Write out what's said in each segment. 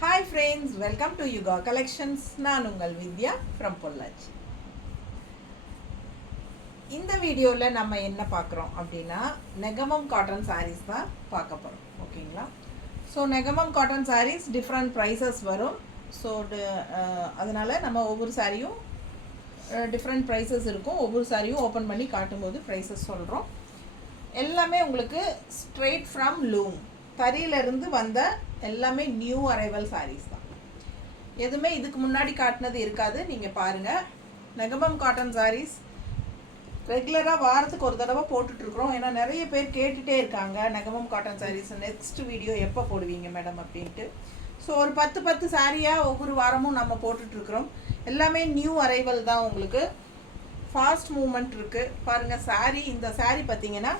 Hi friends, welcome to Yuga Collections. நான் உங்கள் வித்யா from Pollachi. இந்த வீடியோவில் நம்ம என்ன பார்க்குறோம் அப்படின்னா நெகமம் காட்டன் sarees தான் பார்க்க போகிறோம். ஓகேங்களா? So Negamam cotton sarees different prices வரும். ஸோ அதனால் நம்ம ஒவ்வொரு சாரியும் டிஃப்ரெண்ட் ப்ரைஸஸ் இருக்கும். ஒவ்வொரு சாரியும் ஓப்பன் பண்ணி காட்டும்போது ப்ரைஸஸ் சொல்கிறோம். எல்லாமே உங்களுக்கு ஸ்ட்ரெயிட் ஃப்ரம் லூம் தறியிலேருந்து வந்த எல்லாமே நியூ அரைவல் சாரீஸ் தான். எதுவுமே இதுக்கு முன்னாடி காட்டினது இருக்காது. நீங்கள் பாருங்கள், நெகமம் காட்டன் சாரீஸ் ரெகுலராக வாரத்துக்கு ஒரு தடவை போட்டுட்ருக்குறோம். ஏன்னா நிறைய பேர் கேட்டுகிட்டே இருக்காங்க Negamam cotton sarees next video எப்போ போடுவீங்க மேடம் அப்படின்ட்டு. ஸோ ஒரு 10 சாரியாக ஒவ்வொரு வாரமும் நம்ம போட்டுட்ருக்குறோம். எல்லாமே நியூ அரைவல் தான். உங்களுக்கு ஃபாஸ்ட் மூமெண்ட் இருக்குது. பாருங்கள் சாரீ, இந்த சாரீ பார்த்தீங்கன்னா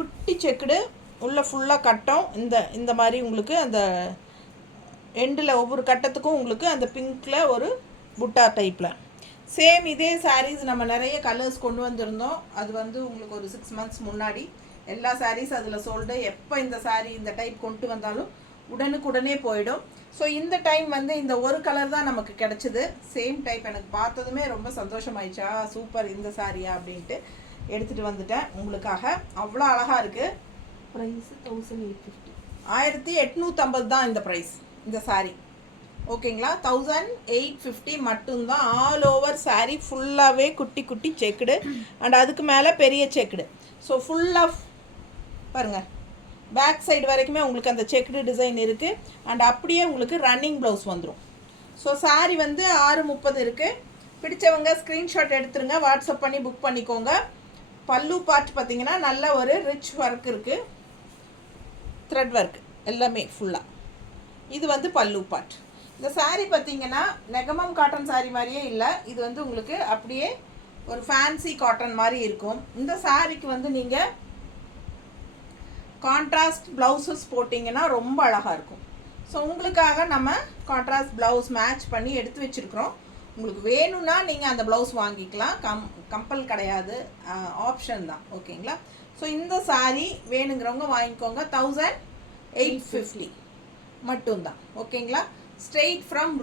குட்டி செக்குடு உள்ளே ஃபுல்லாக கட்டம். இந்த மாதிரி உங்களுக்கு அந்த எண்டில் ஒவ்வொரு கட்டத்துக்கும் உங்களுக்கு அந்த பிங்க்கில் ஒரு புட்டா டைப்பில் சேம் இதே சாரீஸ் நம்ம நிறைய கலர்ஸ் கொண்டு வந்திருந்தோம். அது வந்து உங்களுக்கு ஒரு 6 months முன்னாடி எல்லா சாரீஸ் அதில் சோல்டு. எப்போ இந்த சாரீ இந்த டைப் கொண்டு வந்தாலும் உடனுக்குடனே போயிடும். ஸோ இந்த டைம் வந்து இந்த ஒரு கலர் தான் நமக்கு கிடச்சிது. சேம் டைப் எனக்கு பார்த்ததுமே ரொம்ப சந்தோஷமாயிடுச்சா, சூப்பர் இந்த சாரியா அப்படின்ட்டு எடுத்துகிட்டு வந்துட்டேன் உங்களுக்காக. அவ்வளோ அழகாக இருக்குது. ப்ரைஸ் 1850. 1850 தான் இந்த ப்ரைஸ் இந்த சாரீ. ஓகேங்களா? 1850 மட்டும்தான். ஆல் ஓவர் சாரீ ஃபுல்லாகவே குட்டி குட்டி செக்குடு அண்ட் அதுக்கு மேலே பெரிய செக்குடு. ஸோ ஃபுல்லாக பாருங்கள், பேக் சைடு வரைக்குமே உங்களுக்கு அந்த செக்குடு டிசைன் இருக்குது. அண்ட் அப்படியே உங்களுக்கு ரன்னிங் ப்ளவுஸ் வந்துடும். ஸோ சாரீ வந்து 6:30 இருக்குது. பிடிச்சவங்க ஸ்க்ரீன்ஷாட் எடுத்துருங்க, வாட்ஸ்அப் பண்ணி புக் பண்ணிக்கோங்க. பல்லு பார்ட் பார்த்தீங்கன்னா நல்ல ஒரு ரிச் ஒர்க் இருக்குது, த்ரெட் ஒர்க் எல்லாமே ஃபுல்லாக. இது வந்து பல்லு பார்ட். இந்த சாரீ பார்த்தீங்கன்னா நெகமம் காட்டன் சாரீ மாதிரியே இல்லை. இது வந்து உங்களுக்கு அப்படியே ஒரு ஃபேன்சி காட்டன் மாதிரி இருக்கும். இந்த சாரீக்கு வந்து நீங்கள் கான்ட்ராஸ்ட் ப்ளவுஸஸ் போட்டிங்கன்னா ரொம்ப அழகாக இருக்கும். ஸோ உங்களுக்காக நம்ம கான்ட்ராஸ்ட் ப்ளவுஸ் மேட்ச் பண்ணி எடுத்து வச்சுருக்குறோம். உங்களுக்கு வேணும்னா நீங்கள் அந்த ப்ளவுஸ் வாங்கிக்கலாம். கம்பல் கிடையாது, ஆப்ஷன் தான். ஓகேங்களா? ஸோ இந்த சாரீ வேணுங்கிறவங்க வாங்கிக்கோங்க. 1850 மட்டும்தான். ஓகேங்களா? ஸ்ட்ரெயிட் ஃப்ரம்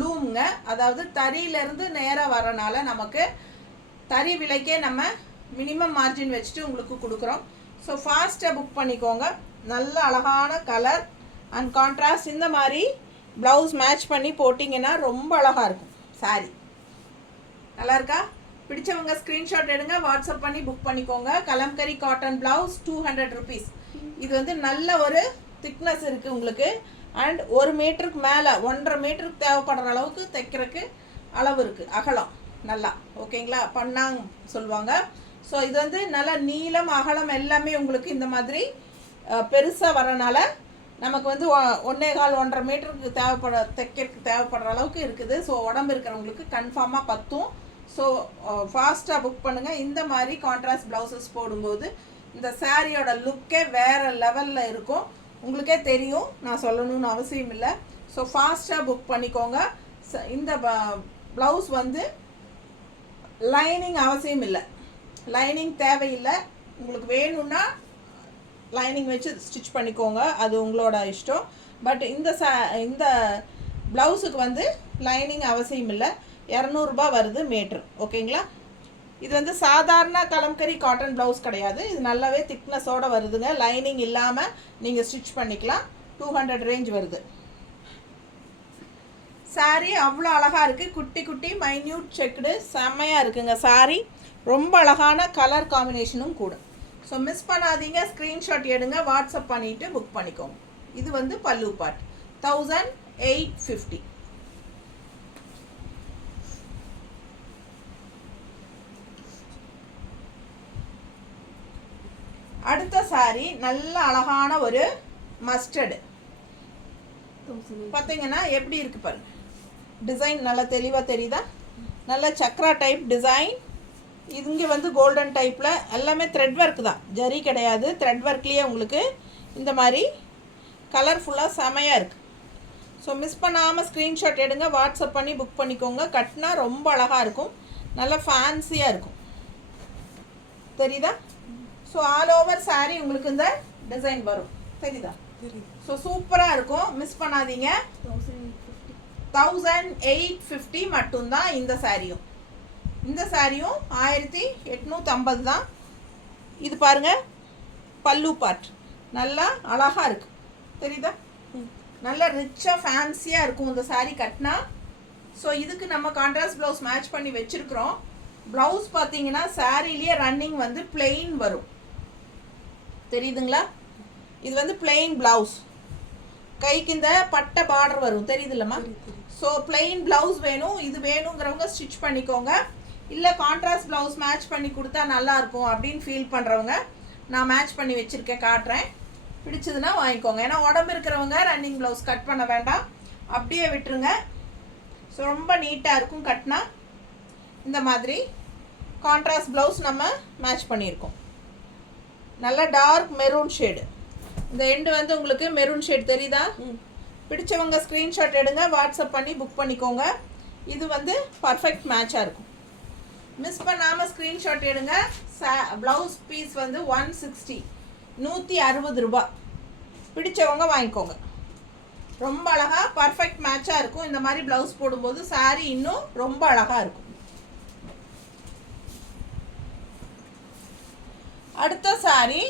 லூம்ங்க. அதாவது தறியிலேருந்து நேராக வரனால நமக்கு தறி விலைக்கே நம்ம மினிமம் மார்ஜின் வச்சுட்டு உங்களுக்கு கொடுக்குறோம். ஸோ ஃபாஸ்ட்டாக புக் பண்ணிக்கோங்க. நல்ல அழகான கலர் அண்ட் கான்ட்ராஸ்ட். இந்த மாதிரி ப்ளவுஸ் மேட்ச் பண்ணி போட்டிங்கன்னா ரொம்ப அழகாக இருக்கும் சாரீ. நல்லா இருக்கா? பிடிச்சவங்க ஸ்க்ரீன்ஷாட் எடுங்க, வாட்ஸ்அப் பண்ணி புக் பண்ணிக்கோங்க. Kalamkari cotton blouse 200 rupees. இது வந்து நல்ல ஒரு திக்னஸ் இருக்குது உங்களுக்கு. அண்ட் 1 மீட்டருக்கு மேலே 1.5 மீட்டருக்கு தேவைப்படுற அளவுக்கு தைக்கிறதுக்கு அளவு இருக்குது, அகலம் நல்லா. ஓகேங்களா? பண்ணாங்க சொல்லுவாங்க. ஸோ இது வந்து நல்லா நீளம் அகலம் எல்லாமே உங்களுக்கு இந்த மாதிரி பெருசாக வரனால நமக்கு வந்து 1.25-1.5 மீட்டருக்கு தைக்கிறதுக்கு தேவைப்படுற அளவுக்கு இருக்குது. ஸோ உடம்பு இருக்கிறவங்களுக்கு கன்ஃபார்மாக பத்தும். ஸோ ஃபாஸ்ட்டாக புக் பண்ணுங்கள். இந்த மாதிரி கான்ட்ராஸ்ட் ப்ளவுசஸ் போடும்போது இந்த சாரியோட லுக்கே வேறு லெவலில் இருக்கும். உங்களுக்கே தெரியும், நான் சொல்லணும்னு அவசியம் இல்லை. ஸோ ஃபாஸ்ட்டாக புக் பண்ணிக்கோங்க. இந்த ப்ளவுஸ் வந்து லைனிங் அவசியம் இல்லை, லைனிங் தேவையில்லை. உங்களுக்கு வேணும்னா லைனிங் வச்சு ஸ்டிச் பண்ணிக்கோங்க, அது உங்களோட இஷ்டம். பட் இந்த ப்ளவுஸுக்கு வந்து லைனிங் அவசியம் இல்லை. 200 ரூபாய் வருது மீட்ரு. ஓகேங்களா? இது வந்து சாதாரண கலம்கரி காட்டன் ப்ளவுஸ் கிடையாது. இது நல்லாவே திக்னஸோடு வருதுங்க. லைனிங் இல்லாமல் நீங்கள் ஸ்டிச் பண்ணிக்கலாம். 200 ரேஞ்ச் வருது. சாரீ அவ்வளோ அழகாக இருக்குது. குட்டி குட்டி மைன்யூட் செக்குடு செம்மையாக இருக்குங்க சாரீ. ரொம்ப அழகான கலர் காம்பினேஷனும் கூட. ஸோ மிஸ் பண்ணாதீங்க, ஸ்க்ரீன்ஷாட் எடுங்க, வாட்ஸ்அப் பண்ணிவிட்டு புக் பண்ணிக்கோங்க. இது வந்து பல்லு பார்ட் 1850. அடுத்த சாரீ நல்ல அழகான ஒரு மஸ்டர்டு. பார்த்தீங்கன்னா எப்படி இருக்குது பாருங்க, டிசைன் நல்லா தெளிவாக தெரியுதா? நல்ல சக்ரா டைப் டிசைன். இங்கே வந்து கோல்டன் டைப்பில் எல்லாமே த்ரெட் ஒர்க் தான், ஜரி கிடையாது. த்ரெட் ஒர்க்லேயே உங்களுக்கு இந்த மாதிரி கலர்ஃபுல்லாக செமையாக இருக்குது. ஸோ மிஸ் பண்ணாமல் ஸ்க்ரீன்ஷாட் எடுங்க, வாட்ஸ்அப் பண்ணி புக் பண்ணிக்கோங்க. கட்டினா ரொம்ப அழகாக இருக்கும், நல்லா ஃபேன்சியாக இருக்கும். தெரியுதா? ஸோ ஆல் ஓவர் சாரீ உங்களுக்கு இந்த டிசைன் வரும். தெரியுதா? ஸோ சூப்பராக இருக்கும், மிஸ் பண்ணாதீங்க. 1850 மட்டும்தான் இந்த சாரியும். இந்த சாரியும் 1850 தான். இது பாருங்க, பல்லு பார்ட் நல்லா அழகா இருக்கு, தெரியுதா? நல்லா ரிச்சாக ஃபேன்சியாக இருக்கும் இந்த சாரீ கட்டினா. ஸோ இதுக்கு நம்ம கான்ட்ராஸ்ட் ப்ளவுஸ் மேட்ச் பண்ணி வச்சுருக்குறோம். ப்ளவுஸ் பார்த்தீங்கன்னா சாரீலேயே ரன்னிங் வந்து பிளெயின் வரும், தெரியுதுங்களா? இது வந்து பிளெயின் ப்ளவுஸ், கைக்கு இந்த பட்டை பார்டர் வரும், தெரியுதுல்லம்மா? ஸோ பிளெயின் ப்ளவுஸ் வேணும், இது வேணுங்கிறவங்க ஸ்டிச் பண்ணிக்கோங்க. இல்லை கான்ட்ராஸ்ட் ப்ளவுஸ் மேட்ச் பண்ணி கொடுத்தா நல்லாயிருக்கும் அப்படின்னு ஃபீல் பண்ணுறவங்க நான் மேட்ச் பண்ணி வச்சுருக்கேன், காட்டுறேன். பிடிச்சதுன்னா வாங்கிக்கோங்க. ஏன்னா உடம்பு இருக்கிறவங்க ரன்னிங் ப்ளவுஸ் கட் பண்ண வேண்டாம், அப்படியே விட்டுருங்க. ஸோ ரொம்ப நீட்டாக இருக்கும் கட்டினா. இந்த மாதிரி கான்ட்ராஸ்ட் ப்ளவுஸ் நம்ம மேட்ச் பண்ணியிருக்கோம். நல்லா டார்க் மெரூன் ஷேடு, இந்த எண்டு வந்து உங்களுக்கு மெரூன் ஷேட் தெரியுதா? பிடிச்சவங்க ஸ்க்ரீன்ஷாட் எடுங்க, வாட்ஸ்அப் பண்ணி புக் பண்ணிக்கோங்க. இது வந்து பர்ஃபெக்ட் மேட்சாக இருக்கும். மிஸ் பண்ணாமல் ஸ்க்ரீன்ஷாட் எடுங்க. ப்ளவுஸ் பீஸ் வந்து 160, 160 ரூபா. பிடிச்சவங்க வாங்கிக்கோங்க. ரொம்ப அழகாக பர்ஃபெக்ட் மேட்சாக இருக்கும். இந்த மாதிரி ப்ளவுஸ் போடும்போது சாரீ இன்னும் ரொம்ப அழகாக இருக்கும். அடுத்த சாரீ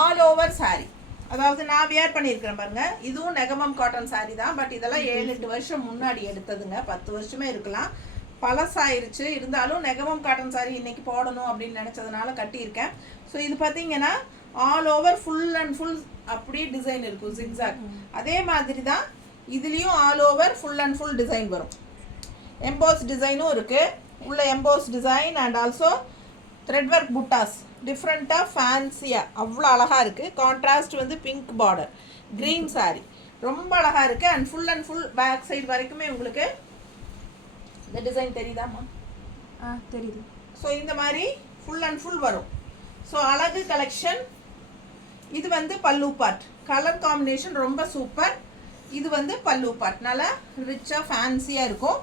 ஆல் ஓவர் சாரீ, அதாவது நான் வியர் பண்ணியிருக்கிறேன் பாருங்க. இதுவும் நெகமம் காட்டன் சாரீ தான். பட் இதெல்லாம் 7-8 வருஷம் முன்னாடி எடுத்ததுங்க, 10 வருஷமே இருக்கலாம், பழசாயிருச்சு. இருந்தாலும் நெகமம் காட்டன் சாரீ இன்றைக்கி போடணும் அப்படின்னு நினச்சதுனால கட்டியிருக்கேன். ஸோ இது பார்த்தீங்கன்னா all over full and full அப்படியே டிசைன் இருக்கும், ஜிக்ஸாக். அதே மாதிரி தான் இதுலேயும் all over full and full design வரும். எம்போஸ் டிசைனும் இருக்குது, உள்ள EMBOSS design and also thread work புட்டாஸ், டிஃப்ரெண்ட்டாக ஃபேன்சியாக அவ்வளோ அழகாக இருக்குது. கான்ட்ராஸ்ட் வந்து பிங்க் பார்டர், க்ரீன் சாரீ ரொம்ப அழகாக இருக்குது. அண்ட் ஃபுல் பேக் சைடு வரைக்குமே உங்களுக்கு இந்த டிசைன் தெரியுதாம்மா? தெரியுது. ஸோ இந்த மாதிரி ஃபுல் அண்ட் ஃபுல் வரும். ஸோ அழகு கலெக்ஷன். இது வந்து பல்லு பார்ட், கலர் காம்பினேஷன் ரொம்ப சூப்பர். இது வந்து பல்லு பார்ட், நல்லா ரிச்சாக ஃபேன்சியாக இருக்கும்.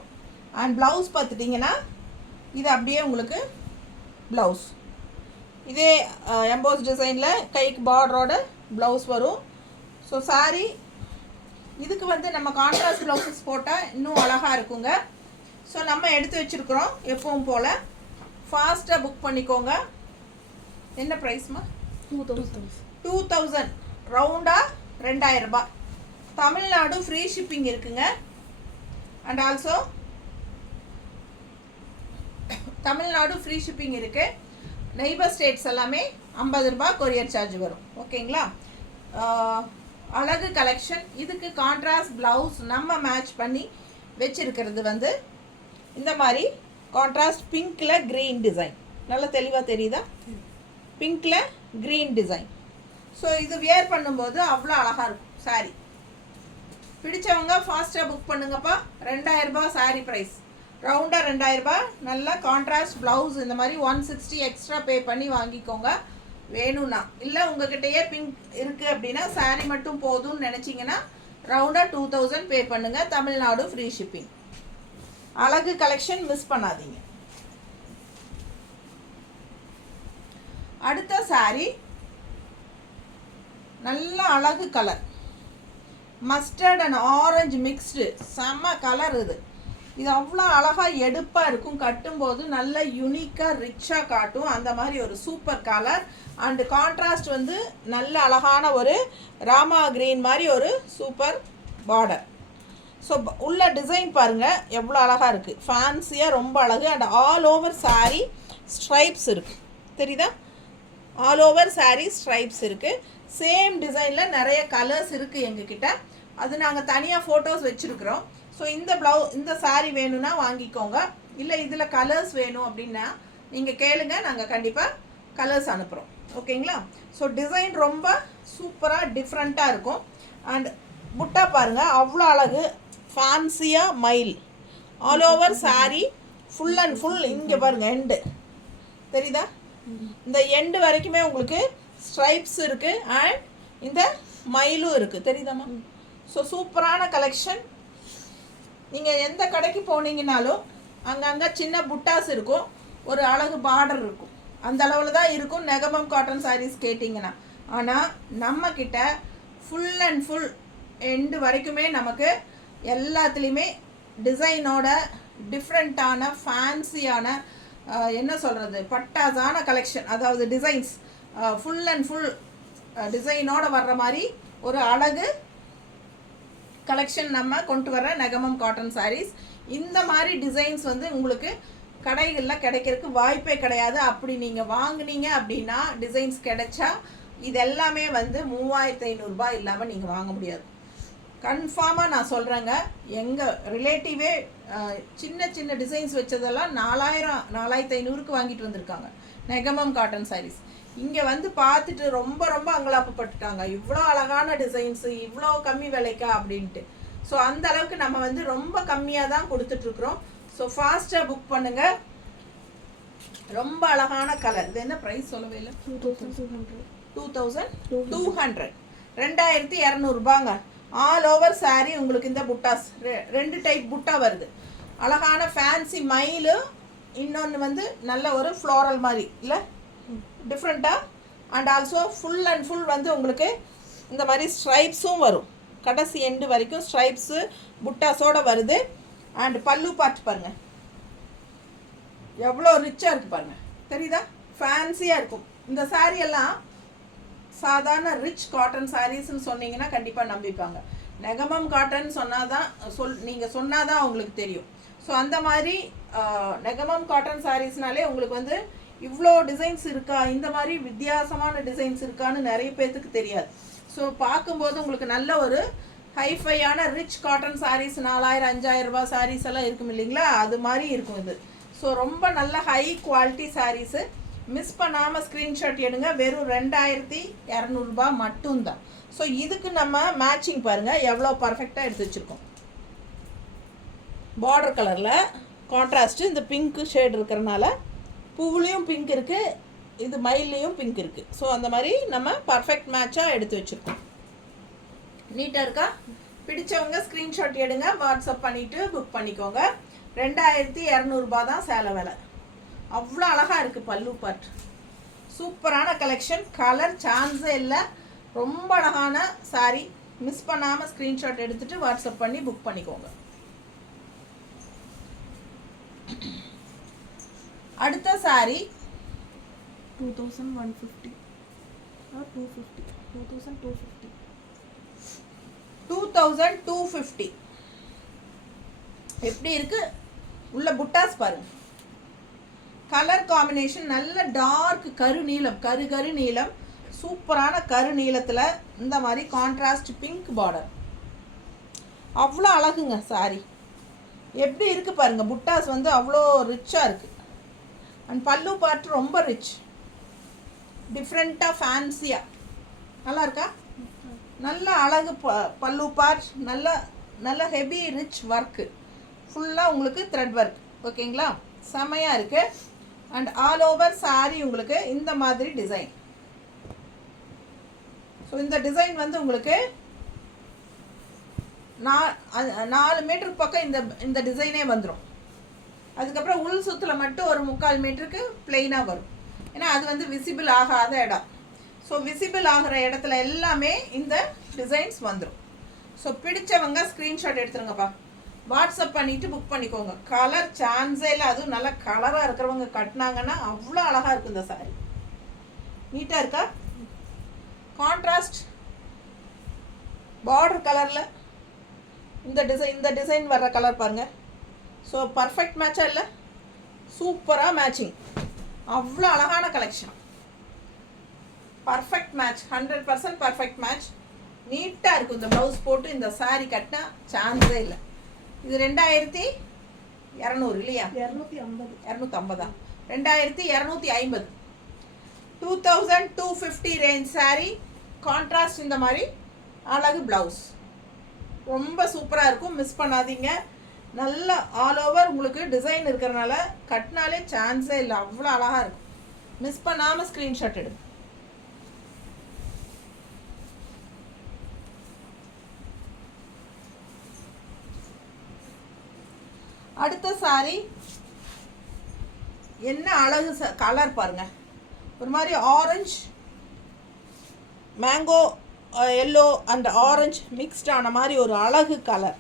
அண்ட் ப்ளவுஸ் பார்த்துட்டிங்கன்னா இது அப்படியே உங்களுக்கு ப்ளவுஸ், இதே எம்போஸ் டிசைனில் கைக்கு பார்டரோட ப்ளவுஸ் வரும். ஸோ சாரீ இதுக்கு வந்து நம்ம கான்ட்ராஸ்ட் ப்ளவுஸஸ் போட்டால் இன்னும் அழகாக இருக்குங்க. ஸோ நம்ம எடுத்து வச்சுருக்குறோம் எப்பவும் போல். ஃபாஸ்ட்டாக புக் பண்ணிக்கோங்க. என்ன ப்ரைஸ்மா? 2000, ரவுண்டாக 2000 ரூபாய். தமிழ்நாடு ஃப்ரீ ஷிப்பிங் இருக்குங்க. And also Tamil Nadu free shipping இருக்குது. நெய்பர் ஸ்டேட்ஸ் எல்லாமே 50 ரூபாய் கொரியர் சார்ஜ் வரும். ஓகேங்களா? அழகு கலெக்ஷன். இதுக்கு கான்ட்ராஸ்ட் ப்ளவுஸ் நம்ம மேட்ச் பண்ணி வச்சுருக்கிறது வந்து இந்த மாதிரி கான்ட்ராஸ்ட் பிங்க்கில் க்ரீன் டிசைன், நல்லா தெளிவாக தெரியுதா? பிங்க்கில் க்ரீன் டிசைன். ஸோ இது வியர் பண்ணும்போது அவ்வளோ அழகாக இருக்கும் சாரீ. பிடிச்சவங்க ஃபாஸ்ட்டாக புக் பண்ணுங்கப்பா. 2000 ரூபாய் சாரீ ப்ரைஸ், ரவுண்டாக 2000 ரூபாய். நல்லா கான்ட்ராஸ்ட் ப்ளவுஸ் இந்த மாதிரி 160 எக்ஸ்ட்ரா பே பண்ணி வாங்கிக்கோங்க வேணும்னா. இல்லை உங்ககிட்டயே பிங்க் இருக்குது அப்படின்னா சாரீ மட்டும் போதும்னு நினச்சிங்கன்னா ரவுண்டாக 2000 பே பண்ணுங்கள். Tamil Nadu free shipping. அழகு கலெக்ஷன் மிஸ் பண்ணாதீங்க. அடுத்த சாரீ நல்ல அழகு colour, mustard and orange mixed, செம்ம கலர் இது. இது அவ்வளோ அழகாக எடுப்பாக இருக்கும், கட்டும்போது நல்ல யூனிக்காக ரிச்சாக காட்டும். அந்த மாதிரி ஒரு சூப்பர் கலர். அண்டு கான்ட்ராஸ்ட் வந்து நல்ல அழகான ஒரு ராமா கிரீன் மாதிரி ஒரு சூப்பர் பார்டர். ஸோ உள்ள டிசைன் பாருங்கள் எவ்வளோ அழகாக இருக்குது, ஃபேன்சியாக ரொம்ப அழகு. And all over sari stripes இருக்குது, தெரியுதா? ஆல் ஓவர் சாரீ ஸ்ட்ரைப்ஸ் இருக்குது. சேம் டிசைனில் நிறைய கலர்ஸ் இருக்குது எங்ககிட்ட, அது நாங்கள் தனியாக ஃபோட்டோஸ் வச்சுருக்குறோம். ஸோ இந்த சாரீ வேணும்னா வாங்கிக்கோங்க. இல்லை இதில் கலர்ஸ் வேணும் அப்படின்னா நீங்கள் கேளுங்க, நாங்கள் கண்டிப்பாக கலர்ஸ் அனுப்புகிறோம். ஓகேங்களா? ஸோ டிசைன் ரொம்ப சூப்பராக டிஃப்ரெண்ட்டாக இருக்கும். அண்ட் புட்டா பாருங்கள் அவ்வளோ அழகு, ஃபேன்சியாக மயில். All over sari full and full. இங்கே பாருங்கள் எண்டு தெரியுதா? இந்த எண்டு வரைக்குமே உங்களுக்கு ஸ்ட்ரைப்ஸ் இருக்குது அண்ட் இந்த மயிலும் இருக்குது, தெரியுதாம்மா? ஸோ சூப்பரான கலெக்ஷன். நீங்கள் எந்த கடைக்கு போனீங்கனாலும் அங்கங்கே சின்ன புட்டாஸ் இருக்கும், ஒரு அழகு பார்டர் இருக்கும், அந்த அளவில் தான் இருக்கும் நெகமம் காட்டன் சாரீஸ் கேட்டிங்கன்னா. ஆனால் நம்மக்கிட்ட ஃபுல் அண்ட் ஃபுல் எண்டு வரைக்குமே நமக்கு எல்லாத்துலேயுமே டிசைனோட டிஃப்ரெண்ட்டான ஃபேன்சியான என்ன சொல்கிறது பட்டாசான கலெக்ஷன், அதாவது டிசைன்ஸ் ஃபுல் அண்ட் ஃபுல் டிசைனோட வர்ற மாதிரி ஒரு அழகு கலெக்ஷன் நம்ம கொண்டு வர நெகமம் காட்டன் சாரீஸ். இந்த மாதிரி டிசைன்ஸ் வந்து உங்களுக்கு கடைகளில் கிடைக்கிறதுக்கு வாய்ப்பே கிடையாது. அப்படி நீங்கள் வாங்குனீங்க அப்படின்னா டிசைன்ஸ் கிடைச்சா இது எல்லாமே வந்து 3500 இல்லாமல் நீங்கள் வாங்க முடியாது. கன்ஃபார்மாக நான் சொல்கிறேங்க, எங்கள் ரிலேட்டிவே சின்ன சின்ன டிசைன்ஸ் வச்சதெல்லாம் 4500 வாங்கிட்டு வந்திருக்காங்க நெகமம் காட்டன் சாரீஸ். இங்கே வந்து பார்த்துட்டு ரொம்ப ரொம்ப அங்கலாப்பப்பட்டுட்டாங்க, இவ்வளோ அழகான டிசைன்ஸு இவ்வளோ கம்மி விலைக்கா அப்படின்ட்டு. ஸோ அந்த அளவுக்கு நம்ம வந்து ரொம்ப கம்மியாக தான் கொடுத்துட்ருக்குறோம். ஸோ ஃபாஸ்ட்டாக புக் பண்ணுங்கள். ரொம்ப அழகான கலர். இது என்ன ப்ரைஸ் சொல்லவே இல்லை? 2200 2200 ஆல் ஓவர் சாரீ. உங்களுக்கு இந்த புட்டாஸ் 2 டைப் புட்டா வருது. அழகான ஃபேன்சி மயிலு, இன்னொன்று வந்து நல்ல ஒரு ஃப்ளோரல் மாதிரி இல்லை டிஃப்ரெண்ட்டாக. And also full and full வந்து உங்களுக்கு இந்த மாதிரி ஸ்ட்ரைப்ஸும் வரும். கடைசி எண்டு வரைக்கும் ஸ்ட்ரைப்ஸு புட்டாஸோடு வருது. அண்ட் பல்லு பார்த்து பாருங்கள் எவ்வளோ ரிச்சாக இருக்குது பாருங்கள், தெரியுதா? ஃபேன்சியாக இருக்கும். இந்த சாரீ எல்லாம் சாதாரண ரிச் காட்டன் சாரீஸ்ன்னு சொன்னீங்கன்னா கண்டிப்பாக நம்பிப்பாங்க. நெகமம் காட்டன் சொன்னால் தான் நீங்கள் சொன்னால் தான் அவங்களுக்கு தெரியும். ஸோ அந்த மாதிரி நெகமம் காட்டன் சாரீஸ்னாலே உங்களுக்கு வந்து இவ்வளோ டிசைன்ஸ் இருக்கா, இந்த மாதிரி வித்தியாசமான டிசைன்ஸ் இருக்கான்னு நிறைய பேர்த்துக்கு தெரியாது. ஸோ பார்க்கும்போது உங்களுக்கு நல்ல ஒரு ஹைஃபையான ரிச் காட்டன் சாரீஸ் 4000 5000 ரூபாய் சாரீஸ் எல்லாம் இருக்கும் இல்லைங்களா, அது மாதிரி இருக்கும் இது. ஸோ ரொம்ப நல்ல ஹை குவாலிட்டி சாரீஸு. மிஸ் பண்ணாமல் ஸ்க்ரீன்ஷாட் எடுங்க. வெறும் 2200 மட்டும்தான். ஸோ இதுக்கு நம்ம மேட்சிங் பாருங்கள் எவ்வளோ பர்ஃபெக்டாக எடுத்து வச்சுருக்கோம். பார்டர் கலரில் கான்ட்ராஸ்ட்டு இந்த பிங்க்கு ஷேட் இருக்கிறனால பூவுலேயும் பிங்க் இருக்குது, இது மயிலையும் பிங்க் இருக்குது. ஸோ அந்த மாதிரி நம்ம பர்ஃபெக்ட் மேட்சாக எடுத்து வச்சுருக்கோம். நீட்டாக இருக்கா? பிடிச்சவங்க ஸ்க்ரீன்ஷாட் எடுங்க, வாட்ஸ்அப் பண்ணிவிட்டு புக் பண்ணிக்கோங்க. 2200 தான் சேலை விலை. அவ்வளோ அழகாக இருக்குது பல்லு பார்ட். சூப்பரான கலெக்ஷன். கலர் சான்ஸே இல்லை. ரொம்ப அழகான சாரீ. மிஸ் பண்ணாமல் ஸ்க்ரீன்ஷாட் எடுத்துகிட்டு வாட்ஸ்அப் பண்ணி புக் பண்ணிக்கோங்க. அடுத்த சாரீ 2150 250 2250 2250. எப்படி இருக்கு உள்ள புட்டாஸ் பாருங்க. கலர் காம்பினேஷன் நல்ல டார்க் கருநீலம், கரு நீலம், சூப்பரான கருநீலத்தில் இந்த மாதிரி கான்ட்ராஸ்ட் பிங்க் பார்டர். அவ்வளோ அழகுங்க சாரி. எப்படி இருக்குது பாருங்கள், புட்டாஸ் வந்து அவ்வளோ ரிச்சாக இருக்குது. அண்ட் பல்லு பார்ட் ரொம்ப ரிச், டிஃப்ரெண்ட்டாக ஃபேன்சியாக நல்லா இருக்கா? நல்ல அழகு பல்லு பார்ட், நல்ல ஹெவி ரிச் ஒர்க்கு, ஃபுல்லாக உங்களுக்கு த்ரெட் ஒர்க். ஓகேங்களா? செமையாக இருக்குது. அண்ட் ஆல் ஓவர் சாரி உங்களுக்கு இந்த மாதிரி டிசைன். ஸோ இந்த டிசைன் வந்து உங்களுக்கு 4 மீட்டருக்கு பக்கம் இந்த டிசைனே வந்துடும். அதுக்கப்புறம் உள் சுத்தில் மட்டும் ஒரு 3/4 மீட்டருக்கு பிளெயினாக வரும். ஏன்னா அது வந்து விசிபிள் ஆகாத இடம். ஸோ விசிபிள் ஆகிற இடத்துல எல்லாமே இந்த டிசைன்ஸ் வந்துடும். ஸோ பிடிச்சவங்க ஸ்க்ரீன்ஷாட் எடுத்துருங்கப்பா, வாட்ஸ்அப் பண்ணிவிட்டு புக் பண்ணிக்கோங்க. கலர் சான்ஸே இல்லை. அதுவும் நல்லா கலராக இருக்கிறவங்க கட்டினாங்கன்னா அவ்வளோ அழகாக இருக்கும் இந்த சாரி. நீட்டாக இருக்கா? கான்ட்ராஸ்ட் பார்டர் கலரில் இந்த டிசைன் வர்ற கலர் பாருங்கள். ஸோ பர்ஃபெக்ட் மேட்சாக இல்லை? சூப்பராக மேட்சிங். அவ்வளோ அழகான collection. Perfect match, 100% perfect match. நீட்டாக இருக்கும். இந்த ப்ளவுஸ் போட்டு இந்த சாரீ கட்டினா சான்ஸே இல்லை. இது 2200 இல்லையா? 250. 2250. 2250 ரேஞ்ச் சாரீ. கான்ட்ராஸ்ட் இந்த மாதிரி அழகு ப்ளவுஸ். ரொம்ப சூப்பராக இருக்கும். மிஸ் பண்ணாதீங்க. நல்ல ஆல் ஓவர் உங்களுக்கு டிசைன் இருக்கிறனால கட்டினாலே சான்ஸே இல்லை. அவ்வளோ அழகாக இருக்கும். மிஸ் பண்ணாமல் ஸ்க்ரீன்ஷாட் எடுங்க. அடுத்த சாரி என்ன அழகு கலர் பாருங்க. ஒரு மாதிரி orange, mango, yellow and orange mixed ஆன மாதிரி ஒரு அழகு கலர்.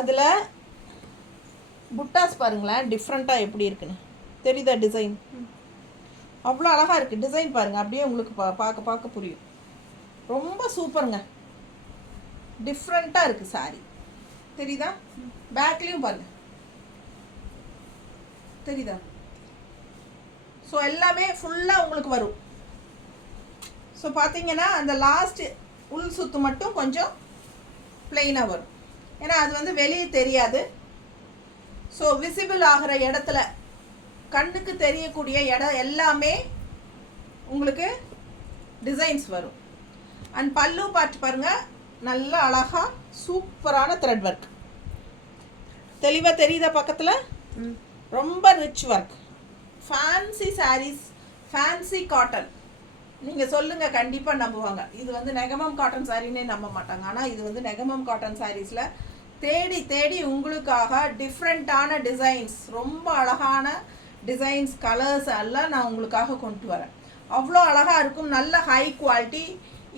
அதில் புட்டாஸ் பாருங்களேன் டிஃப்ரெண்ட்டாக எப்படி இருக்குன்னு தெரியுதா டிசைன் அவ்வளோ அழகாக இருக்குது டிசைன் பாருங்கள் அப்படியே உங்களுக்கு பார்க்க பார்க்க புரியும் ரொம்ப சூப்பருங்க டிஃப்ரெண்ட்டாக இருக்குது சாரி தெரியுதா பேக்லேயும் பாருங்கள் தெரியுதா ஸோ எல்லாமே ஃபுல்லாக உங்களுக்கு வரும் ஸோ பார்த்தீங்கன்னா அந்த லாஸ்ட் உள் சுத்து மட்டும் கொஞ்சம் பிளெயினாக வரும் ஏன்னா அது வந்து வெளியே தெரியாது ஸோ விசிபிள் ஆகிற இடத்துல கண்ணுக்கு தெரியக்கூடிய இடம் எல்லாமே உங்களுக்கு டிசைன்ஸ் வரும் அண்ட் பல்லு பார்த்து பாருங்கள் நல்லா அழகாக சூப்பரான த்ரெட் ஒர்க் தெளிவாக தெரியுதா பக்கத்தில் ரொம்ப rich work fancy sarees fancy cotton நீங்கள் சொல்லுங்கள் கண்டிப்பாக நம்புவாங்க இது வந்து நெகமம் காட்டன் சாரின்னே நம்ப மாட்டாங்க ஆனால் இது வந்து நெகமம் காட்டன் சாரீஸில் தேடி தேடி உங்களுக்காக டிஃப்ரெண்ட்டான டிசைன்ஸ் ரொம்ப அழகான டிசைன்ஸ் கலர்ஸ் எல்லாம் நான் உங்களுக்காக கொண்டு வரேன் அவ்வளோ அழகாக இருக்கும் நல்ல ஹை குவாலிட்டி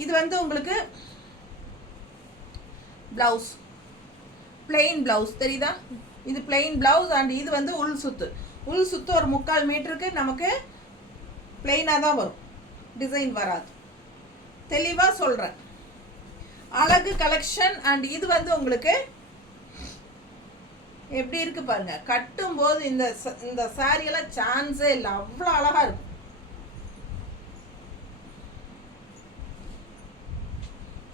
இது வந்து உங்களுக்கு ப்ளவுஸ் பிளெயின் ப்ளவுஸ் தெரியுதா இது பிளெயின் ப்ளவுஸ் அண்ட் இது வந்து உள் சுத்து ஒரு 3/4 மீட்டருக்கு நமக்கு பிளெயினாக தான் வரும் டிசைன் வராது தெளிவாக சொல்கிறேன் அழகு கலெக்ஷன் அண்ட் இது வந்து உங்களுக்கு எப்படி இருக்கு பாருங்க கட்டும்போது இந்த சாரியெல்லாம் சான்ஸே இல்லை அவ்வளோ அழகா இருக்கும்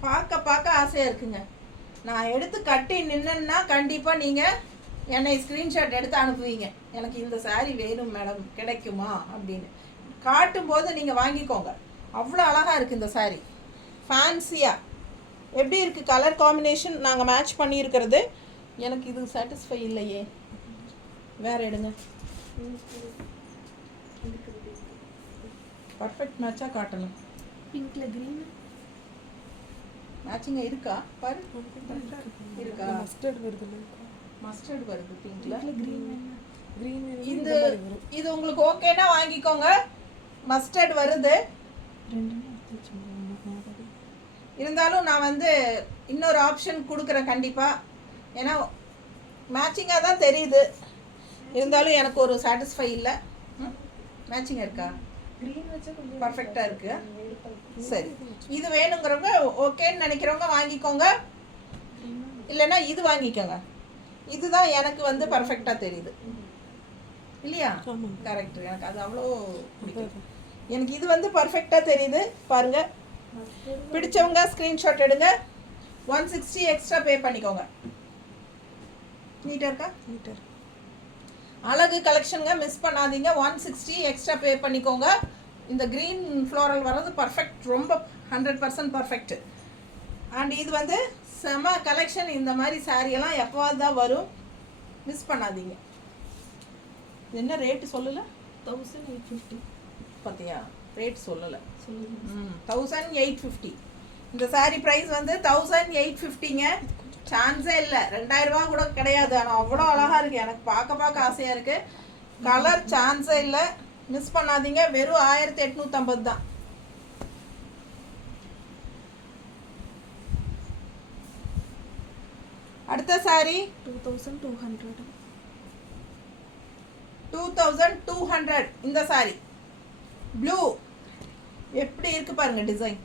பார்க்க பார்க்க ஆசையா இருக்குங்க நான் எடுத்து கட்டி நின்னா கண்டிப்பா நீங்க என்னை ஸ்கிரீன்ஷாட் எடுத்து அனுப்புவீங்க எனக்கு இந்த சாரி வேணும் மேடம் கிடைக்குமா அப்படின்னு காட்டும் போது நீங்க வாங்கிக்கோங்க அவ்வளோ அழகா இருக்கு இந்த சாரி ஃபேன்சியா எப்படி இருக்கு கலர் காம்பினேஷன் நாங்கள் மேட்ச் பண்ணியிருக்கிறது எனக்கு இது சாட்டிஸ்ஃபை இல்லையே வேற எடுங்க பர்ஃபெக்ட் மேட்சாக காட்டணும் பிங்க்ல கிரீன் மேட்சிங்காக இருக்கா பாரு இருக்கா மஸ்டர்ட் வருது பிங்க்ல கிரீன் இது உங்களுக்கு ஓகேனா வாங்கிக்கோங்க மஸ்டர்ட் வருது இருந்தாலும் நான் வந்து இன்னொரு ஆப்ஷன் கொடுக்குறேன் கண்டிப்பாக ஏன்னா மேட்சிங்காக தான் தெரியுது இருந்தாலும் எனக்கு ஒரு சாட்டிஸ்ஃபை இல்லை மேட்சிங்காக இருக்கா பர்ஃபெக்டாக இருக்கு சரி இது வேணுங்கிறவங்க ஓகேன்னு நினைக்கிறவங்க வாங்கிக்கோங்க இல்லைன்னா இது வாங்கிக்கோங்க இதுதான் எனக்கு வந்து பர்ஃபெக்டாக தெரியுது இல்லையா கரெக்ட் எனக்கு அது அவ்வளோ பிடிக்கும் எனக்கு இது வந்து பர்ஃபெக்டாக தெரியுது பாருங்கள் பிடிச்சவங்க ஸ்க்ரீன்ஷாட் எடுங்க 160 எக்ஸ்ட்ரா பே பண்ணிக்கோங்க நீட்டாக இருக்கா மீட்டர் அழகு கலெக்ஷனுங்க மிஸ் பண்ணாதீங்க 160 எக்ஸ்ட்ரா பே பண்ணிக்கோங்க இந்த க்ரீன் ஃப்ளோரல் வர்றது பர்ஃபெக்ட் ரொம்ப 100% பர்ஃபெக்ட் அண்ட் இது வந்து செம கலெக்ஷன் இந்த மாதிரி சாரியெல்லாம் எப்போவாது தான் வரும் மிஸ் பண்ணாதீங்க என்ன ரேட்டு சொல்லலை 1850 பார்த்தியா ரேட் சொல்லலை 1850 இந்த சாரீ ப்ரைஸ் வந்து 1850ங்க சான்ஸே இல்லை 2000 ரூபா கூட கிடையாது ஆனால் அவ்வளோ அழகாக இருக்குது எனக்கு பார்க்க ஆசையாக இருக்குது கலர் சான்ஸே இல்லை மிஸ் பண்ணாதீங்க வெறும் 1850 தான் அடுத்த சாரி 2200 இந்த சாரி ப்ளூ எப்படி இருக்கு பாருங்க டிசைன்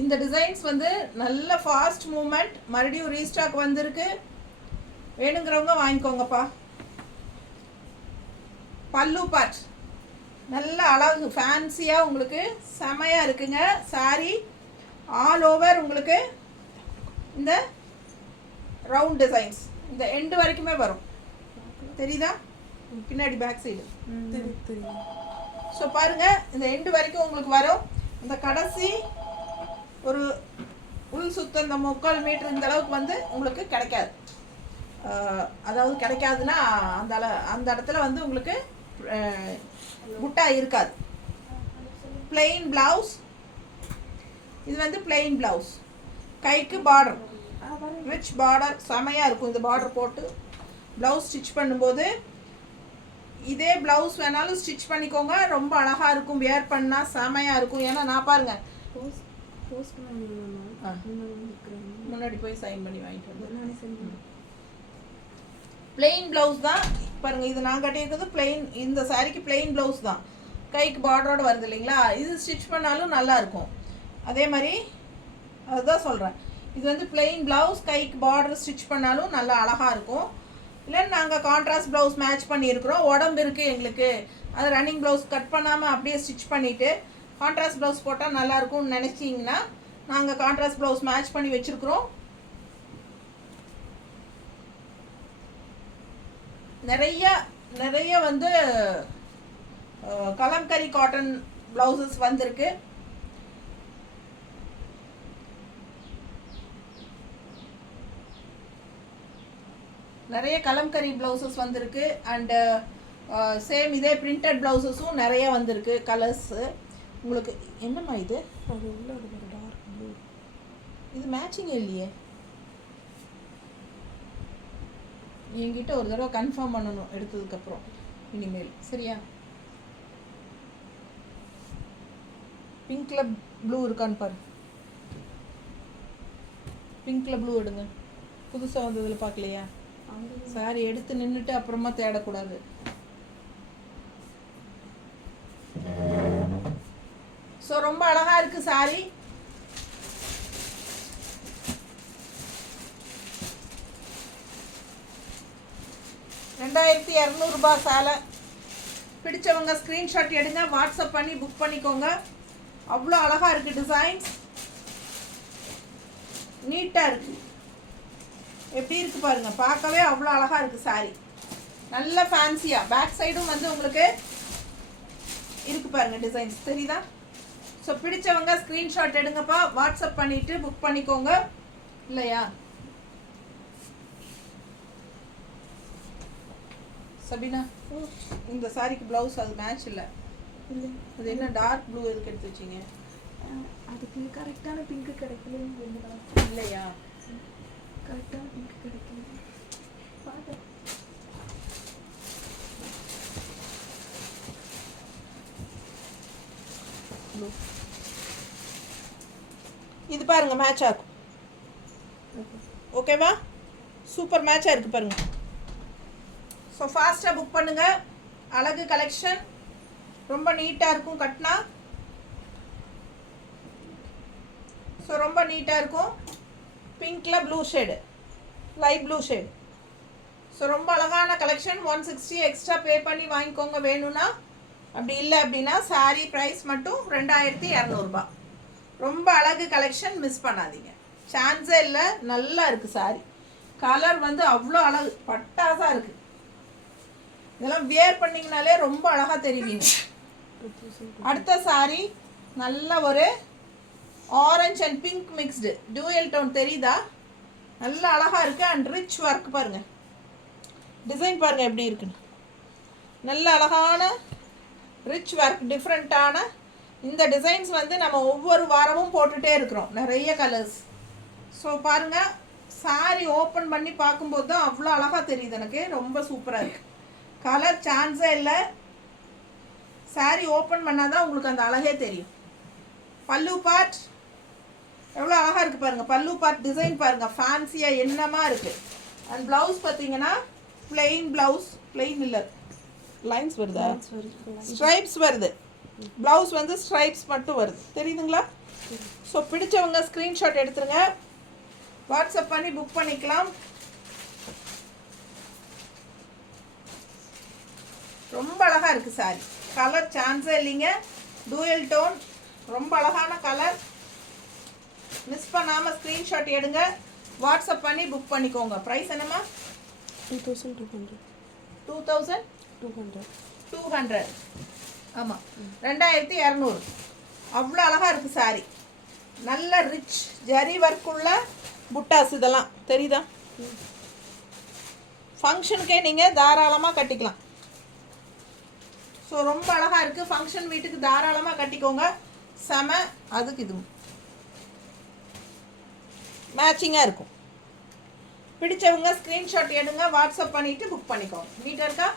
இந்த டிசைன்ஸ் வந்து நல்ல ஃபாஸ்ட் மூவ்மெண்ட் மறுபடியும் ரீஸ்டாக் வந்திருக்கு வேணுங்கிறவங்க வாங்கிக்கோங்கப்பா பல்லு பார்ட் நல்ல அழகு ஃபேன்சியாக உங்களுக்கு செமையாக இருக்குங்க சாரி ஆல் ஓவர் உங்களுக்கு இந்த ரவுண்ட் டிசைன்ஸ் இந்த எண்டு வரைக்குமே வரும் தெரியுதா பின்னாடி பேக் சைடு தெரியும் ஸோ பாருங்கள் இந்த எண்டு வரைக்கும் உங்களுக்கு வரும் இந்த கடைசி ஒரு உள் சுத்த இந்த 3/4 மீட்டர் இந்த அளவுக்கு வந்து உங்களுக்கு கிடைக்காது அதாவது கிடைக்காதுன்னா அந்த இடத்துல வந்து உங்களுக்கு புட்டா இருக்காது பிளெயின் ப்ளவுஸ் இது வந்து பிளெயின் ப்ளவுஸ் கைக்கு பார்டர் ரிச் பார்டர் செமையாக இருக்கும் இந்த பார்டர் போட்டு ப்ளவுஸ் ஸ்டிச் பண்ணும்போது இதே ப்ளவுஸ் வேணாலும் ஸ்டிச் பண்ணிக்கோங்க ரொம்ப அழகாக இருக்கும் வியர் பண்ணால் செமையாக இருக்கும் ஏன்னா நான் பாருங்கள் போஸ்ட் முன்னாடி போய் சைன் பண்ணி வாங்கிட்டு வந்து பிளெயின் ப்ளவுஸ் தான் பாருங்கள். இது நான் கட்டியிருக்கிறது பிளெயின். இந்த சாரிக்கு பிளெயின் ப்ளவுஸ் தான், கைக்கு பார்டரோடு வருது இல்லைங்களா. இது ஸ்டிச் பண்ணாலும் நல்லாயிருக்கும். அதே மாதிரி அதுதான் சொல்கிறேன், இது வந்து பிளெயின் ப்ளவுஸ், கைக்கு பார்டர் ஸ்டிச் பண்ணாலும் நல்லா அழகாக இருக்கும். இல்லை நாங்கள் கான்ட்ராஸ்ட் ப்ளவுஸ் மேட்ச் பண்ணியிருக்கிறோம், உடம்பு இருக்குது எங்களுக்கு, அது ரன்னிங் ப்ளவுஸ் கட் பண்ணாமல் அப்படியே ஸ்டிச் பண்ணிவிட்டு கான்ட்ராஸ்ட் ப்ளவுஸ் போட்டால் நல்லாயிருக்கும்னு நினச்சிங்கன்னா நாங்கள் கான்ட்ராஸ்ட் ப்ளவுஸ் மேட்ச் பண்ணி வச்சுருக்குறோம். நிறைய வந்து கலம்கரி காட்டன் ப்ளவுசஸ் வந்திருக்கு. நிறைய கலம்கரி ப்ளவுசஸ் வந்திருக்கு. அண்டு சேம் இதே பிரிண்டட் ப்ளவுசஸும் நிறைய வந்திருக்கு கலர்ஸு. உங்களுக்கு என்னம்மா இது? அது உள்ள ஒரு டார்க் ப்ளூ. இது மேட்சிங் இல்லையே, என்கிட்ட ஒரு தடவை கன்ஃபார்ம் பண்ணணும் எடுத்ததுக்கப்புறம் இனிமேல். சரியா? பிங்க்கில் ப்ளூ இருக்கான்னு பாரு. பிங்க்கில் ப்ளூ எடுங்க. புதுசாக வந்ததில் பார்க்கலையா? சாரி எடுத்து நின்றுட்டு அப்புறமா தேடக்கூடாது. ஸோ ரொம்ப அழகாக இருக்குது சாரி. ₹2200 சேலை. பிடிச்சவங்க ஸ்க்ரீன்ஷாட் எடுங்க, வாட்ஸ்அப் பண்ணி புக் பண்ணிக்கோங்க. அவ்வளோ அழகாக இருக்குது டிசைன்ஸ், நீட்டாக இருக்குது. எப்படி இருக்குது பாருங்கள், பார்க்கவே அவ்வளோ அழகாக இருக்குது சாரி. நல்ல ஃபேன்சியாக பேக் சைடும் வந்து உங்களுக்கு இருக்குது பாருங்கள், டிசைன்ஸ் தெரியுதா? ஸோ பிடிச்சவங்க ஸ்க்ரீன்ஷாட் எடுங்கப்பா, வாட்ஸ்அப் பண்ணிவிட்டு புக் பண்ணிக்கோங்க. இல்லையா சபினா? இந்த சாரிக்கு ப்ளவுஸ் அது மேட்ச் இல்லை. இல்லை, அது என்ன டார்க் ப்ளூ எதுக்கு எடுத்து வச்சிங்க? அதுக்கு கரெக்டான பிங்க்கு கிடைக்கலன்னு இல்லையா? கரெக்டான பிங்க் கிடைக்கல. பார்த்தேன். இது பாருங்க மேட்ச் ஆகும். ஓகேவா? சூப்பர் மேட்சாக இருக்குது பாருங்க. ஸோ ஃபாஸ்ட்டாக புக் பண்ணுங்க. அழகு கலெக்ஷன் ரொம்ப நீட்டாக இருக்கும் கட்டினா. ஸோ ரொம்ப நீட்டாக இருக்கும். பிங்க்கில் blue shade, light blue shade. So ரொம்ப அழகான கலெக்ஷன். 160 எக்ஸ்ட்ரா பே பண்ணி வாங்கிக்கோங்க வேணும்னா. அப்படி இல்லை அப்படின்னா சாரீ ப்ரைஸ் மட்டும் ₹2200. ரொம்ப அழகு கலெக்ஷன், மிஸ் பண்ணாதீங்க. சான்ஸே இல்லை, நல்லா இருக்குது சாரி. கலர் வந்து அவ்வளோ அழகு, பட்டாசாக இருக்குது. இதெல்லாம் வியர் பண்ணிங்கனாலே ரொம்ப அழகாக தெரிவிங்க. அடுத்த சாரி நல்ல ஒரு orange and pink mixed dual tone, தெரியுதா? நல்ல அழகாக இருக்குது. அண்ட் ரிச் ஒர்க் பாருங்கள், டிசைன் பாருங்கள் எப்படி இருக்குன்னு. நல்ல அழகான ரிச் ஒர்க், டிஃப்ரெண்ட்டான இந்த டிசைன்ஸ் வந்து நம்ம ஒவ்வொரு வாரமும் போட்டுகிட்டே இருக்கிறோம், நிறைய கலர்ஸ். ஸோ பாருங்கள், சாரி ஓப்பன் பண்ணி பார்க்கும்போது தான் அவ்வளோ அழகாக தெரியுது எனக்கு. ரொம்ப சூப்பராக இருக்குது. கலர் சான்ஸே இல்லை. சாரி ஓப்பன் பண்ணால் தான் உங்களுக்கு அந்த அழகே தெரியும். பல்லு பார்ட் எவ்வளோ அழகாக இருக்குது பாருங்கள். பல்லு பார்ட் டிசைன் பாருங்கள், ஃபேன்சியாக என்னமாக இருக்குது. அண்ட் ப்ளவுஸ் பார்த்தீங்கன்னா பிளெயின் ப்ளவுஸ், பிளெயின் இல்லை, லைன்ஸ் வருதா, ஸ்ட்ரைப்ஸ் வருது. ப்ளவுஸ் வந்து ஸ்ட்ரைப்ஸ் மட்டும் வருது, தெரியுதுங்களா? ஸோ பிடிச்சவங்க ஸ்க்ரீன்ஷாட் எடுத்துருங்க, வாட்ஸ்அப் பண்ணி புக் பண்ணிக்கலாம். ரொம்ப அழகாக இருக்குது சாரி. கலர் சான்ஸே இல்லைங்க, டூயல் டோன், ரொம்ப அழகான கலர். மிஸ் பண்ணாமல் ஸ்க்ரீன்ஷாட் எடுங்க, வாட்ஸ்அப் பண்ணி புக் பண்ணிக்கோங்க. ப்ரைஸ் என்னம்மா? 2200. 2200. ஆமாம், 2200. அவ்வளோ அழகாக இருக்குது சாரி. நல்ல ரிச் ஜரி ஒர்க்குள்ள புட்டாஸ், இதெல்லாம் தெரியுதா? ஃபங்க்ஷனுக்கே நீங்கள் தாராளமாக கட்டிக்கலாம். ஸோ ரொம்ப அழகாக இருக்குது. ஃபங்க்ஷன் வீட்டுக்கு தாராளமாக கட்டிக்கோங்க. செம. அதுக்கு இது மேட்சிங்காக இருக்கும். பிடிச்சவங்க ஸ்க்ரீன்ஷாட் எடுங்க, வாட்ஸ்அப் பண்ணிவிட்டு புக் பண்ணிக்கோங்க. நீட்டாக இருக்கா?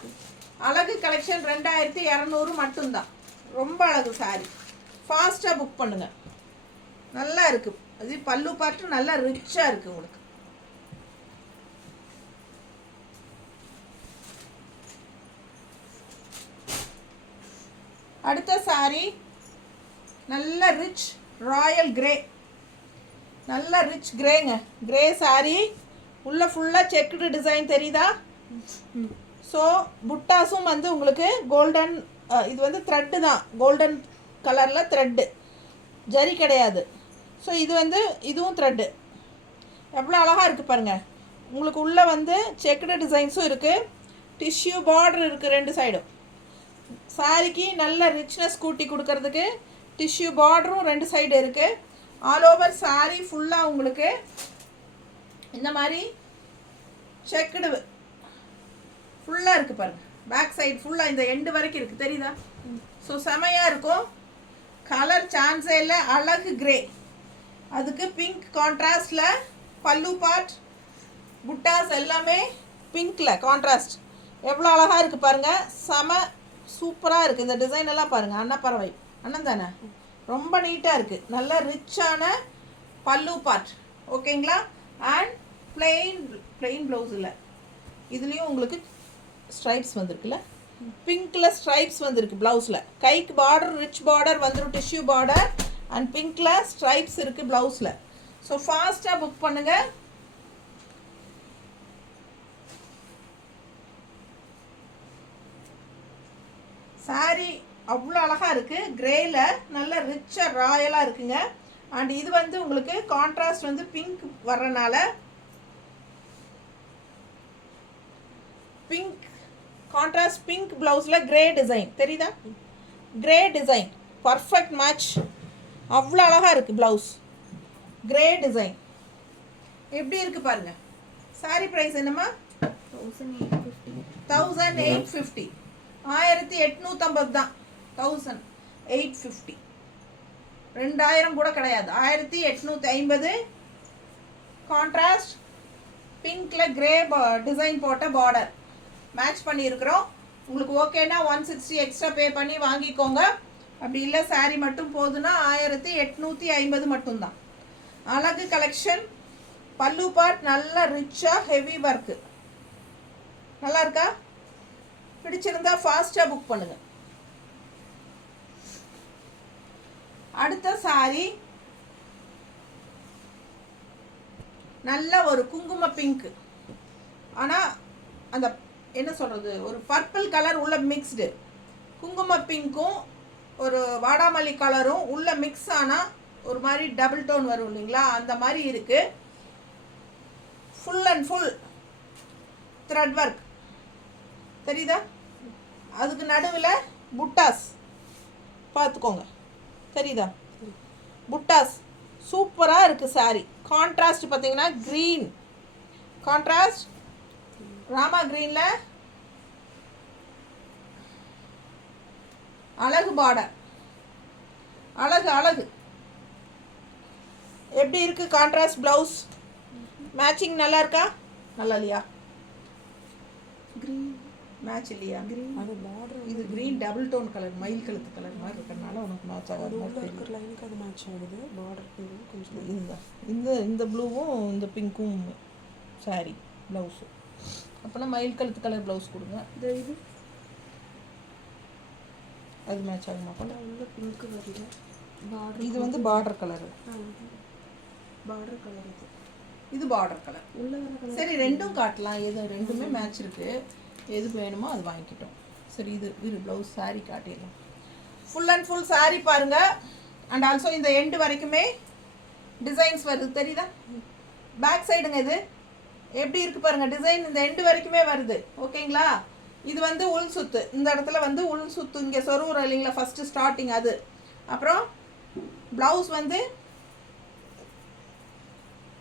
அழகு கலெக்ஷன் 2200 மட்டும்தான். ரொம்ப அழகு சாரி. ஃபாஸ்ட்டாக புக் பண்ணுங்கள். நல்லா இருக்குது. அது பல்லு பாட்டு நல்லா ரிச்சாக இருக்குது உங்களுக்கு. அடுத்த saree நல்ல ரிச் ராயல் கிரே, நல்ல ரிச் கிரேங்க. கிரே saree உள்ள ஃபுல்லாக செக்குடு டிசைன் தெரியுதா? ஸோ புட்டாஸும் வந்து உங்களுக்கு கோல்டன், இது வந்து த்ரெட்டு தான், கோல்டன் கலரில் த்ரெட்டு, ஜரி கிடையாது. ஸோ இது வந்து இதுவும் த்ரெட்டு. எவ்வளோ அழகாக இருக்குது பாருங்கள். உங்களுக்கு உள்ளே வந்து செக்குடு டிசைன்ஸும் இருக்குது, டிஷ்யூ பார்டர் இருக்குது ரெண்டு சைடும். சாரிக்கு நல்ல ரிச்னஸ் கூட்டி கொடுக்கறதுக்கு டிஷ்யூ பார்டரும் ரெண்டு சைடு இருக்குது. ஆல் ஓவர் சாரீ ஃபுல்லாக உங்களுக்கு இந்த மாதிரி செக்குடு ஃபுல்லாக இருக்குது பாருங்கள். பேக் சைடு ஃபுல்லாக இந்த எண்டு வரைக்கும் இருக்குது தெரியுதா? ஸோ செமையாக இருக்கும். கலர் சான்ஸே இல்லை, அழகு கிரே. அதுக்கு பிங்க் கான்ட்ராஸ்டில் பல்லு பார்ட், புட்டாஸ் எல்லாமே பிங்க்கில் கான்ட்ராஸ்ட். எவ்வளோ அழகாக இருக்குது பாருங்கள். செம சூப்பராக இருக்குது. இந்த டிசைன் எல்லாம் பாருங்கள். அன்னப்பறவை அண்ணன் தானே, ரொம்ப நீட்டாக இருக்குது. நல்ல ரிச்சான பல்லு பார்ட். ஓகேங்களா? அண்ட் பிளெயின் ப்ளவுஸ் இல்லை, இதுலேயும் உங்களுக்கு ஸ்ட்ரைப்ஸ் வந்திருக்குல்ல, பிங்க்கில் ஸ்ட்ரைப்ஸ் வந்திருக்கு ப்ளவுஸில். கைக்கு பார்டர் ரிச் பார்டர் வந்துடும், டிஷ்யூ பார்டர், அண்ட் பிங்க்கில் ஸ்ட்ரைப்ஸ் இருக்குது ப்ளவுஸில். ஸோ ஃபாஸ்ட்டாக புக் பண்ணுங்கள். சாரீ அவ்வளோ அழகாக இருக்குது. கிரேயில் நல்ல ரிச்சாக ராயலாக இருக்குங்க. அண்ட் இது வந்து உங்களுக்கு கான்ட்ராஸ்ட் வந்து பிங்க் வர்றனால பிங்க் கான்ட்ராஸ்ட் பிங்க் ப்ளவுஸில் கிரே டிசைன் தெரியுதா? Grey design perfect match. அவ்வளோ அழகாக இருக்குது ப்ளவுஸ். கிரே டிசைன் எப்படி இருக்குது பாருங்கள். சாரீ ப்ரைஸ் என்னம்மா? 1850. 1850 தான். 1850, 2000 கூட கிடையாது. 1850. கான்ட்ராஸ்ட் பிங்க்கில் கிரே டிசைன் போட்ட பார்டர் மேட்ச் பண்ணியிருக்கிறோம். உங்களுக்கு ஓகேனா 160 எக்ஸ்ட்ரா பே பண்ணி வாங்கிக்கோங்க. அப்படி இல்லை சாரீ மட்டும் போதுன்னா 1850 மட்டும்தான். அழகு கலெக்ஷன். பல்லு பார்ட் நல்ல ரிச்சாக ஹெவி ஒர்க்கு. நல்லா இருக்கா? பிடிச்சிருந்தா ஃபாஸ்ட்டாக புக் பண்ணுங்கள். அடுத்த சாரி நல்ல ஒரு குங்கும பிங்க், ஆனால் அந்த என்ன சொல்கிறது, ஒரு பர்பிள் கலர் உள்ள மிக்ஸ்டு. குங்கும பிங்க்கும் ஒரு வாடாமல்லி கலரும் உள்ள மிக்ஸ் ஆனால் ஒரு மாதிரி டபுள் டோன் வரும் இல்லைங்களா, அந்த மாதிரி இருக்குது. Full and full thread work தெரியுதா? அதுக்கு நடுவில் புட்டாஸ் பார்த்துக்கோங்க, தெரியுதா? புட்டாஸ் சூப்பராக இருக்குது சாரி. கான்ட்ராஸ்ட் பார்த்தீங்கன்னா க்ரீன் கான்ட்ராஸ்ட், ராமா க்ரீனில் அழகு பார்டர். அழகு அழகு எப்படி இருக்குது கான்ட்ராஸ்ட் ப்ளவுஸ்? மேட்சிங் நல்லா இருக்கா? நல்லா இல்லையா? க்ரீன் மேட்ச் இல்லையா? அது பார்டர் இது க்ரீன் டபுள் டோன் கலர், மயில் கழுத்து கலர் மாதிரி இருக்கிறதுனால உனக்கு மேட்ச் ஆகாது. உள்ள இருக்கிற லைனுக்கு அது மேட்ச் ஆகுது. பார்டர் கொஞ்சம் இந்த இந்த இந்த ப்ளூவும் இந்த பிங்க்கும் சாரி ப்ளவுஸு. அப்போனா மயில் கழுத்து கலர் ப்ளவுஸ் கொடுங்க. இது அது மேட்ச் ஆக மாட்டோம். உள்ள பிங்க் வருது. பார்டர் இது வந்து பார்டர் கலரு, பார்டர் கலர். இது பார்டர் கலர். உள்ள வர கலர் சரி, ரெண்டும் காட்டலாம். எது ரெண்டுமே மேட்ச் இருக்குது. எது வேணுமோ அது வாங்கிக்கிட்டோம். சரி, இது ப்ளவுஸ் சாரீ காட்டிடலாம். ஃபுல் அண்ட் ஃபுல் சாரீ பாருங்கள். அண்ட் ஆல்சோ இந்த எண்டு வரைக்குமே டிசைன்ஸ் வருது தெரியுதா? பேக் சைடுங்க இது எப்படி இருக்குது பாருங்கள். டிசைன் இந்த எண்டு வரைக்குமே வருது. ஓகேங்களா? இது வந்து உள் சுத்து. இந்த இடத்துல வந்து உள் சுத்து இங்கே சொருவுற இல்லைங்களா ஃபஸ்ட்டு ஸ்டார்டிங் அது. அப்புறம் ப்ளவுஸ் வந்து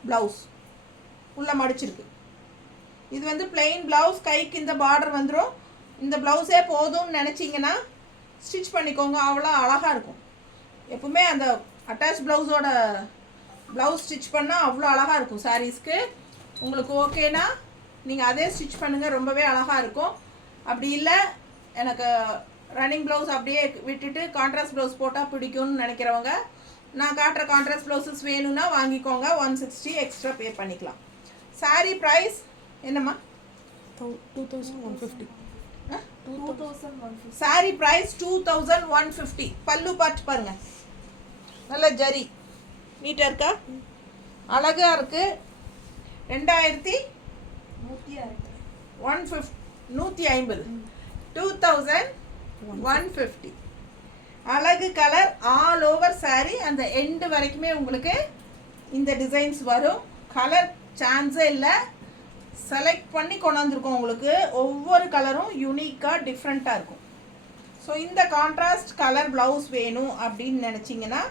ப்ளவுஸ் உள்ளே மடிச்சிருக்கு. இது வந்து பிளெயின் ப்ளவுஸ். கைக்கு இந்த பார்டர் வந்துடும். இந்த ப்ளவுஸே போதும்னு நினச்சிங்கன்னா ஸ்டிச் பண்ணிக்கோங்க. அவ்வளோ அழகாக இருக்கும். எப்பவுமே அந்த அட்டாச் ப்ளவுஸோட ப்ளவுஸ் ஸ்டிச் பண்ணால் அவ்வளோ அழகாக இருக்கும் சாரீஸ்க்கு. உங்களுக்கு ஓகேனா நீங்கள் அதே ஸ்டிச் பண்ணுங்கள், ரொம்பவே அழகாக இருக்கும். அப்படி இல்லை எனக்கு ரன்னிங் ப்ளவுஸ் அப்படியே விட்டுட்டு கான்ட்ராஸ்ட் ப்ளவுஸ் போட்டால் பிடிக்கும்னு நினைக்கிறவங்க நான் காட்டுற கான்ட்ராஸ்ட் ப்ளவுஸஸ் வேணும்னா வாங்கிக்கோங்க. 160 எக்ஸ்ட்ரா பே பண்ணிக்கலாம். சாரீ ப்ரைஸ் என்னம்மா? 2150. 2150. Saree price 2150. பல்லு பார்த்து பாருங்க, நல்ல ஜரி நீட்டாக இருக்கா, அழகாக இருக்கு. 2150 2150. அழகு கலர் ஆல் ஓவர் saree, அந்த எண்டு வரைக்குமே உங்களுக்கு இந்த டிசைன்ஸ் வரும். கலர் சான்ஸே இல்லை, செலக்ட் பண்ணி கொண்டு வந்திருக்கோம் உங்களுக்கு. ஒவ்வொரு கலரும் யூனிக்காக டிஃப்ரெண்ட்டாக இருக்கும். ஸோ இந்த கான்ட்ராஸ்ட் கலர் ப்ளவுஸ் வேணும் அப்படின்னு நினச்சிங்கன்னா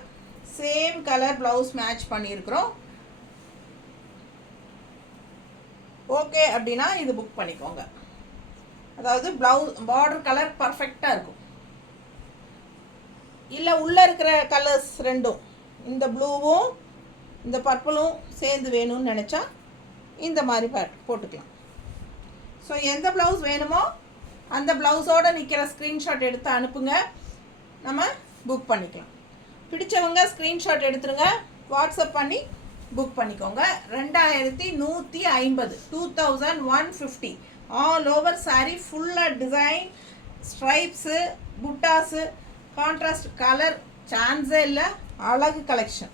சேம் கலர் ப்ளவுஸ் மேட்ச் பண்ணியிருக்கிறோம். ஓகே அப்படின்னா இது புக் பண்ணிக்கோங்க. அதாவது ப்ளவுஸ் பார்டர் கலர் பர்ஃபெக்டாக இருக்கும். இல்லை உள்ளே இருக்கிற கலர்ஸ் ரெண்டும், இந்த ப்ளூவும் இந்த பர்பிளும் சேர்ந்து வேணும்னு நினச்சா இந்த மாதிரி போட்டுக்கலாம். ஸோ எந்த ப்ளவுஸ் வேணுமோ அந்த ப்ளவுஸோடு நிற்கிற ஸ்க்ரீன்ஷாட் எடுத்து அனுப்புங்க, நம்ம புக் பண்ணிக்கலாம். பிடிச்சவங்க ஸ்க்ரீன்ஷாட் எடுத்துருங்க, வாட்ஸ்அப் பண்ணி புக் பண்ணிக்கோங்க. 2150 2150 ஆல் ஓவர் saree ஃபுல்லாக டிசைன், ஸ்ட்ரைப்ஸு, புட்டாஸு, கான்ட்ராஸ்ட் கலர் சான்ஸே இல்லை. அழகு கலெக்ஷன்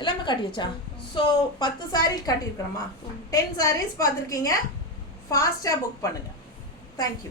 எல்லாமே காட்டியாச்சா? ஸோ 10 saree காட்டியிருக்கிறோமா? 10 sarees பார்த்துருக்கீங்க. ஃபாஸ்ட்டாக புக் பண்ணுங்கள். தேங்க்யூ.